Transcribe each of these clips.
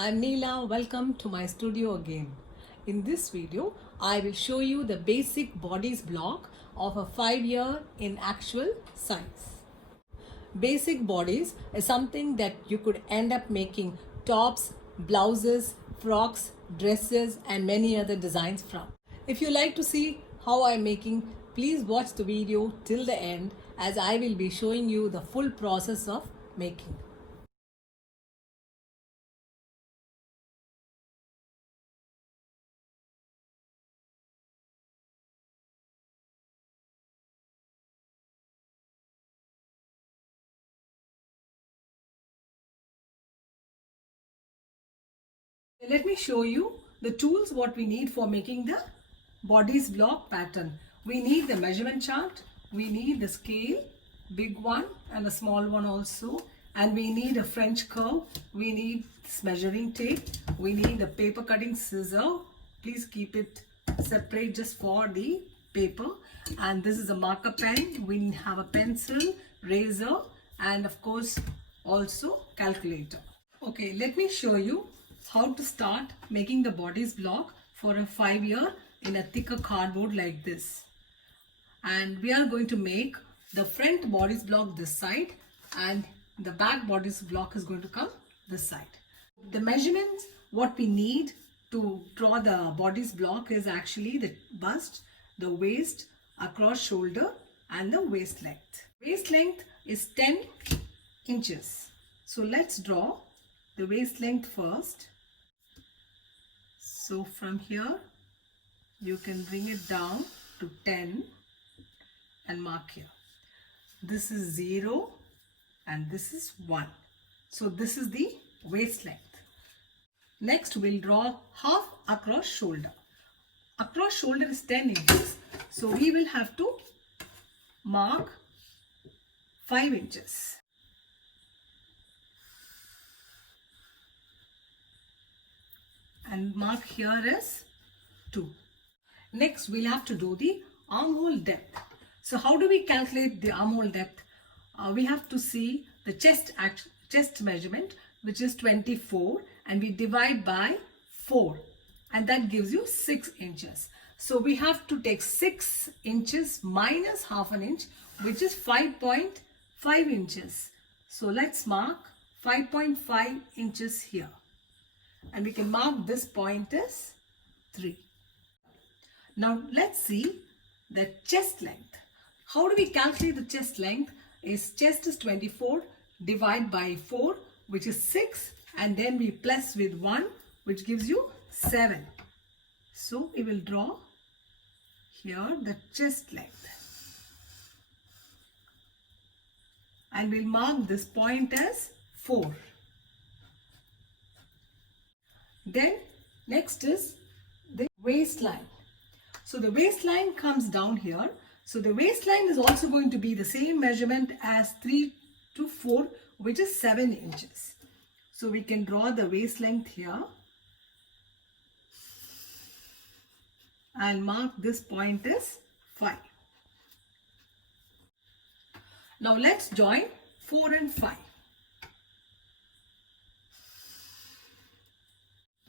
I'm Neela. Welcome to my studio again. In this video, I will show you the basic bodies block of a 5-year in actual science. Basic bodies is something that you could end up making tops, blouses, frocks, dresses and many other designs from. If you like to see how I'm making, please watch the video till the end as I will be showing you the full process of making. Let me show you the tools what we need for making the bodies block pattern. We need the measurement chart, we need the scale, big one and a small one also, and we need a French curve, we need this measuring tape, we need a paper cutting scissor. Please keep it separate just for the paper, and this is a marker pen. We have a pencil, razor and of course also calculator. Okay, let me show you how to start making the bodies block for a 5-year in a thicker cardboard like this. And we are going to make the front bodies block this side and the back bodies block is going to come this side. The measurements what we need to draw the bodies block is actually the bust, the waist, across shoulder and the waist length. Waist length is 10 inches. So let's draw the waist length first. So from here you can bring it down to 10 and mark here. This is 0 and this is 1. So this is the waist length. Next we'll draw half across shoulder. Across shoulder is 10 inches. So we will have to mark 5 inches. And mark here as 2. Next we'll have to do the armhole depth. So how do we calculate the armhole depth? We have to see the chest measurement, which is 24, and we divide by 4 and that gives you 6 inches. So we have to take 6 inches minus half an inch, which is 5.5 inches. So let's mark 5.5 inches here. And we can mark this point as 3. Now let's see the chest length. How do we calculate the chest length? Chest is 24, divide by 4, which is 6, and then we plus with 1, which gives you 7. So we will draw here the chest length. And we'll mark this point as 4. Then next is the waistline. So the waistline comes down here. So the waistline is also going to be the same measurement as 3 to 4, which is 7 inches. So we can draw the waist length here and mark this point as 5. Now let's join 4 and 5.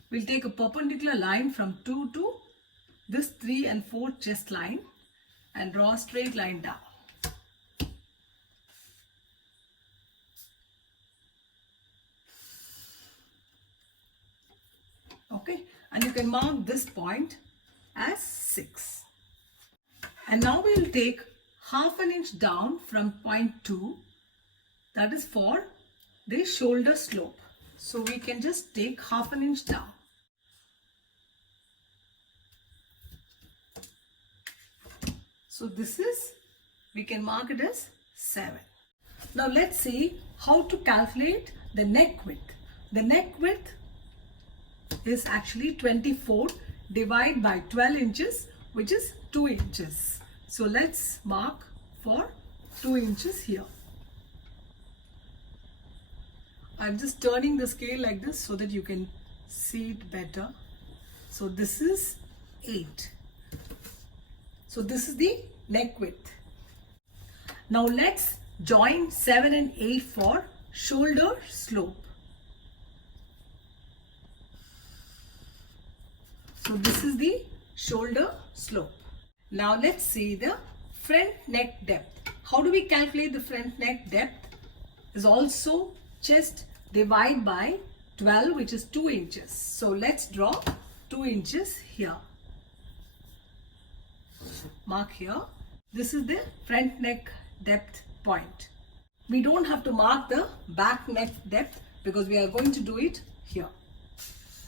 We'll take a perpendicular line from 2 to this 3 and 4 chest line and draw a straight line down. Okay, and you can mark this point as 6. And now we'll take half an inch down from point 2, that is for the shoulder slope. So we can just take half an inch down. So this is, we can mark it as 7. Now let's see how to calculate the neck width. The neck width is actually 24 divided by 12 inches, which is 2 inches. So let's mark for 2 inches here. I'm just turning the scale like this so that you can see it better. So this is 8. So this is the neck width. Now let's join 7 and 8 for shoulder slope. So this is the shoulder slope. Now let's see the front neck depth. How do we calculate the front neck depth? Is also just divide by 12, which is 2 inches. So let's draw 2 inches here. Mark here. This is the front neck depth point. We don't have to mark the back neck depth because we are going to do it here.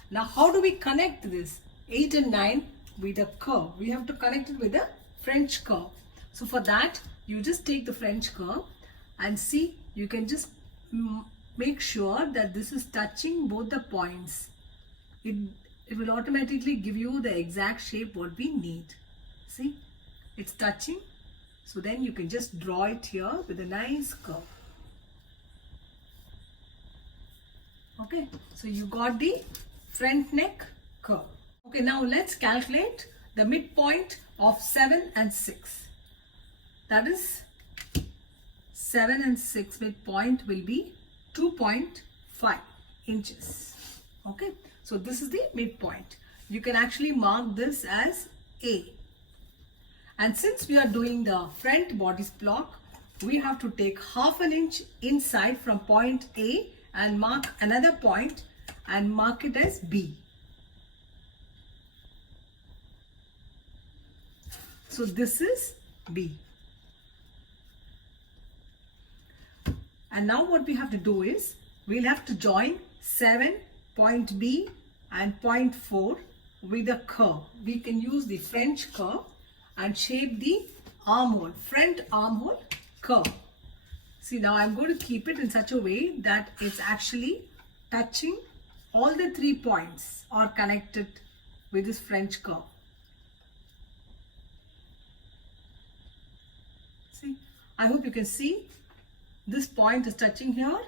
Now how do we connect this 8 and 9 with a curve? We have to connect it with a French curve. So for that, you just take the French curve and see, you can just make sure that this is touching both the points. It will automatically give you the exact shape what we need. See, it's touching. So then you can just draw it here with a nice curve. Okay, so you got the front neck curve. Okay, now let's calculate the midpoint of 7 and 6. That is 7 and 6 midpoint will be 2.5 inches. Okay, so this is the midpoint. You can actually mark this as A. And since we are doing the front bodice block, we have to take half an inch inside from point A and mark another point and mark it as B. So this is B. And now what we have to do is, we'll have to join 7, point B and point 4 with a curve. We can use the French curve and shape the armhole, front armhole curve. See, now I'm going to keep it in such a way that it's actually touching all the 3 points are connected with this French curve. See, I hope you can see this point is touching here.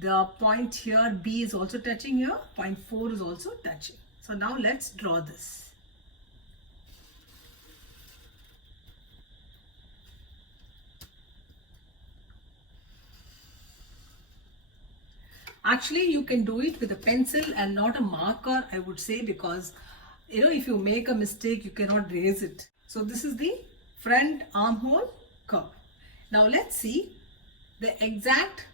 The point here B is also touching here. Point 4 is also touching. So now let's draw this. Actually, you can do it with a pencil and not a marker, I would say, because if you make a mistake, you cannot erase it. So this is the front armhole curve. Now let's see the exact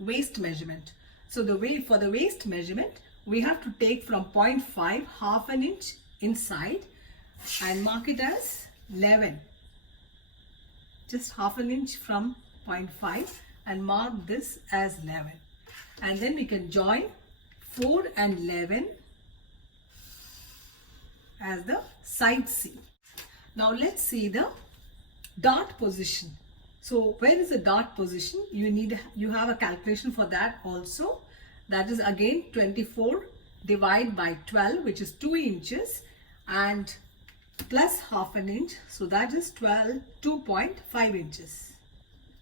waist measurement. So for the waist measurement, we have to take from 0.5 half an inch inside and mark it as 11. Just half an inch from 0.5 and mark this as 11. And then we can join 4 and 11 as the side seam. Now let's see the dart position. So where is the dart position? You have a calculation for that also. That is again 24 divided by 12, which is 2 inches, and plus half an inch. So that is 2.5 inches.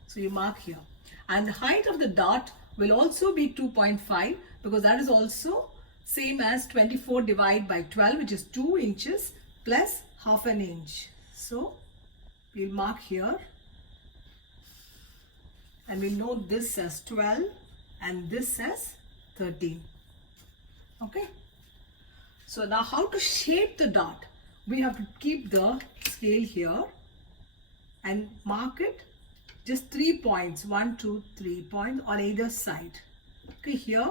So you mark here. And the height of the dart will also be 2.5 because that is also same as 24 divided by 12, which is 2 inches plus half an inch. So we'll mark here. And we'll note this as 12 and this as 13. Okay. So now how to shape the dart? We have to keep the scale here and mark it just 3 points, 1, 2, 3 points on either side. Okay, here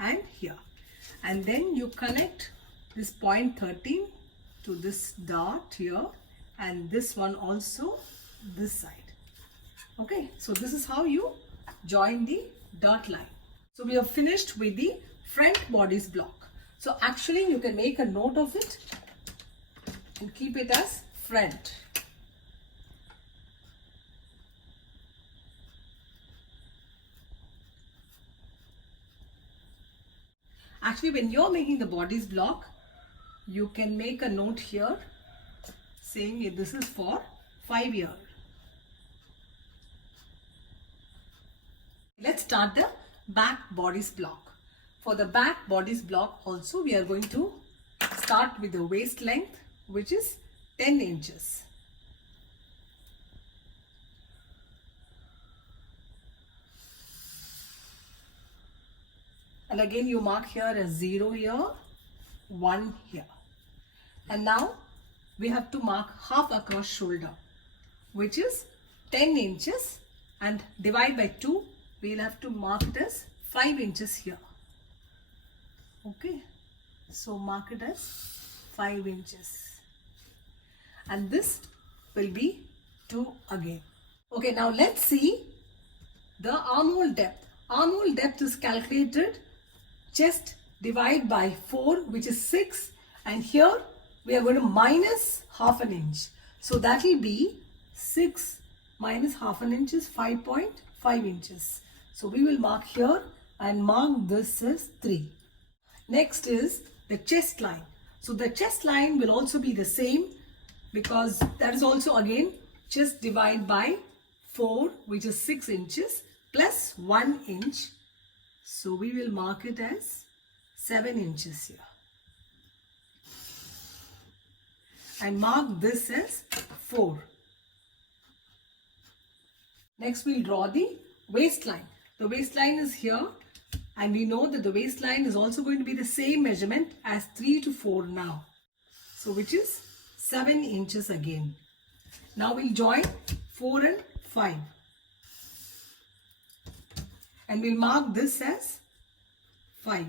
and here. And then you connect this point 13 to this dart here and this one also this side. Okay, so this is how you join the dart line. So we have finished with the front bodice block. So actually you can make a note of it and keep it as front. Actually, when you're making the bodice block, you can make a note here saying this is for 5 years. Let's start the back bodice block. For the back bodice block also, we are going to start with the waist length, which is 10 inches. And again you mark here as 0 here, 1 here. And now we have to mark half across shoulder, which is 10 inches, and divide by 2. We'll have to mark it as 5 inches here. Okay, so mark it as 5 inches. And this will be 2 again. Okay, now let's see the armhole depth. Armhole depth is calculated chest divide by 4, which is 6, and here we are going to minus half an inch. So that will be 6 minus half an inch is 5.5 inches. So we will mark here and mark this as 3. Next is the chest line. So the chest line will also be the same, because that is also again chest divide by 4, which is 6 inches plus 1 inch. So we will mark it as 7 inches here. And mark this as 4. Next we'll draw the waistline. The waistline is here, and we know that the waistline is also going to be the same measurement as 3 to 4 now. So which is 7 inches again. Now we'll join 4 and 5. And we'll mark this as 5.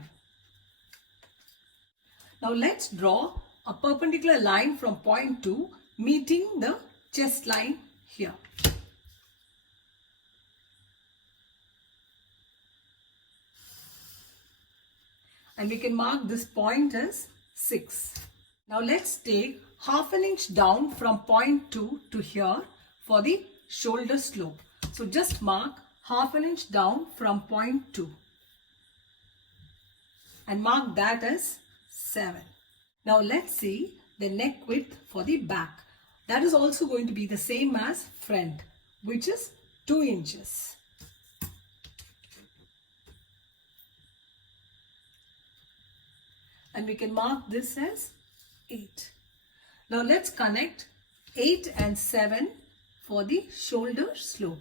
Now let's draw a perpendicular line from point 2 meeting the chest line here. And we can mark this point as 6. Now let's take half an inch down from point 2 to here for the shoulder slope. So just mark half an inch down from point 2 and mark that as 7. Now let's see the neck width for the back. That is also going to be the same as front, which is 2 inches. And we can mark this as 8. Now let's connect 8 and 7 for the shoulder slope.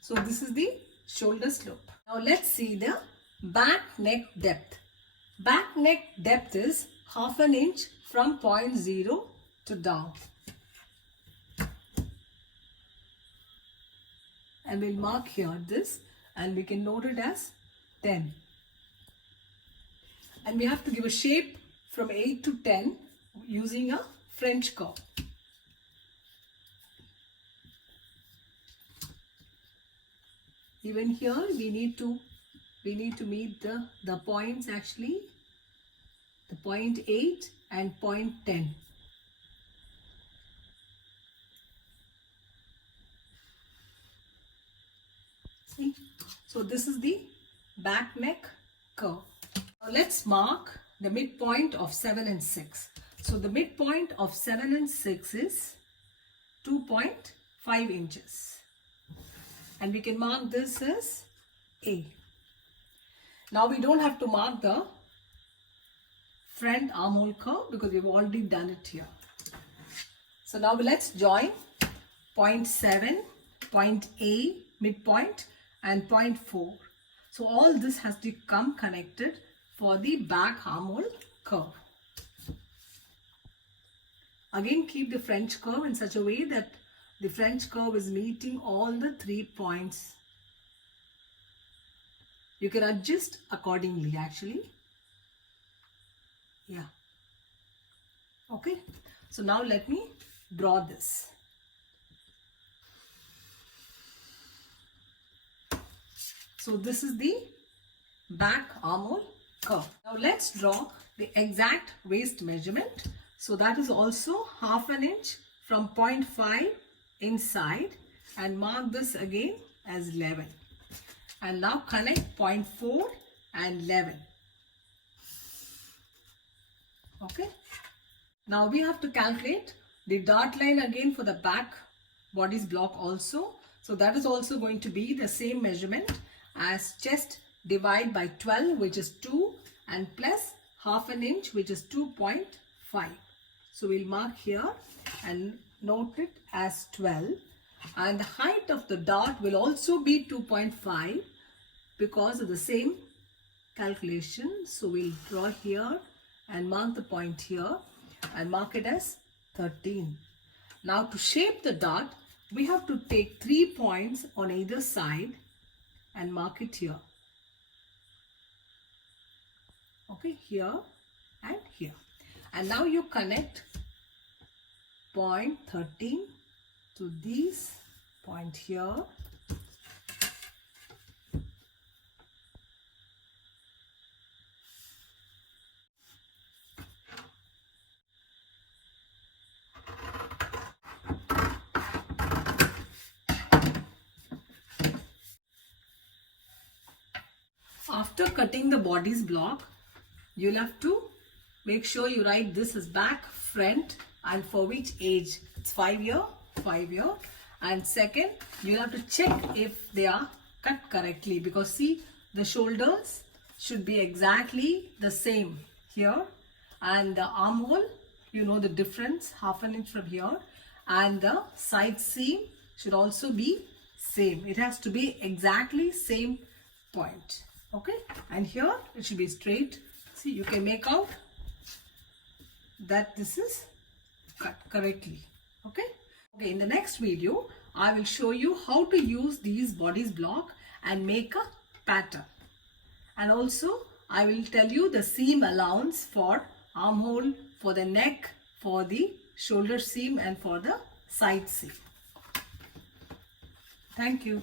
So this is the shoulder slope. Now let's see the back neck depth. Back neck depth is half an inch from point 0 to down. And we'll mark here this, and we can note it as 10. And we have to give a shape from 8 to 10 using a French curve. Even here we need to meet the points, actually the point 8 and point 10. See, so this is the back neck curve. Now let's mark the midpoint of 7 and 6. So the midpoint of 7 and 6 is 2.5 inches. And we can mark this as A. Now we don't have to mark the front armhole curve because we've already done it here. So now let's join point 7, point A, midpoint, and point 4. So all this has to come connected for the back armhole curve. Again, keep the French curve in such a way that the French curve is meeting all the 3 points. You can adjust accordingly, actually. Yeah. Okay. So now let me draw this. So this is the back armhole curve. Now let's draw the exact waist measurement. So that is also half an inch from point 5 inside, and mark this again as 11. And now connect point 4 and 11. Okay. Now we have to calculate the dart line again for the back bodice block also. So that is also going to be the same measurement as chest divide by 12, which is 2, and plus half an inch, which is 2.5. So we'll mark here and note it as 12, and the height of the dart will also be 2.5, because of the same calculation. So we'll draw here and mark the point here and mark it as 13. Now to shape the dot, we have to take 3 points on either side and mark it here. Okay, here and here. And now you connect point 13 to this point here. After cutting the body's block, you'll have to make sure you write this as back, front, and for which age. It's 5 year, 5 year. And second, you'll have to check if they are cut correctly, because see, the shoulders should be exactly the same here, and the armhole, you know the difference, half an inch from here, and the side seam should also be same. It has to be exactly same point. Okay, and here it should be straight. See, you can make out that this is cut correctly. Okay, in the next video I will show you how to use these bodies block and make a pattern, and also I will tell you the seam allowance for armhole, for the neck, for the shoulder seam, and for the side seam. Thank you.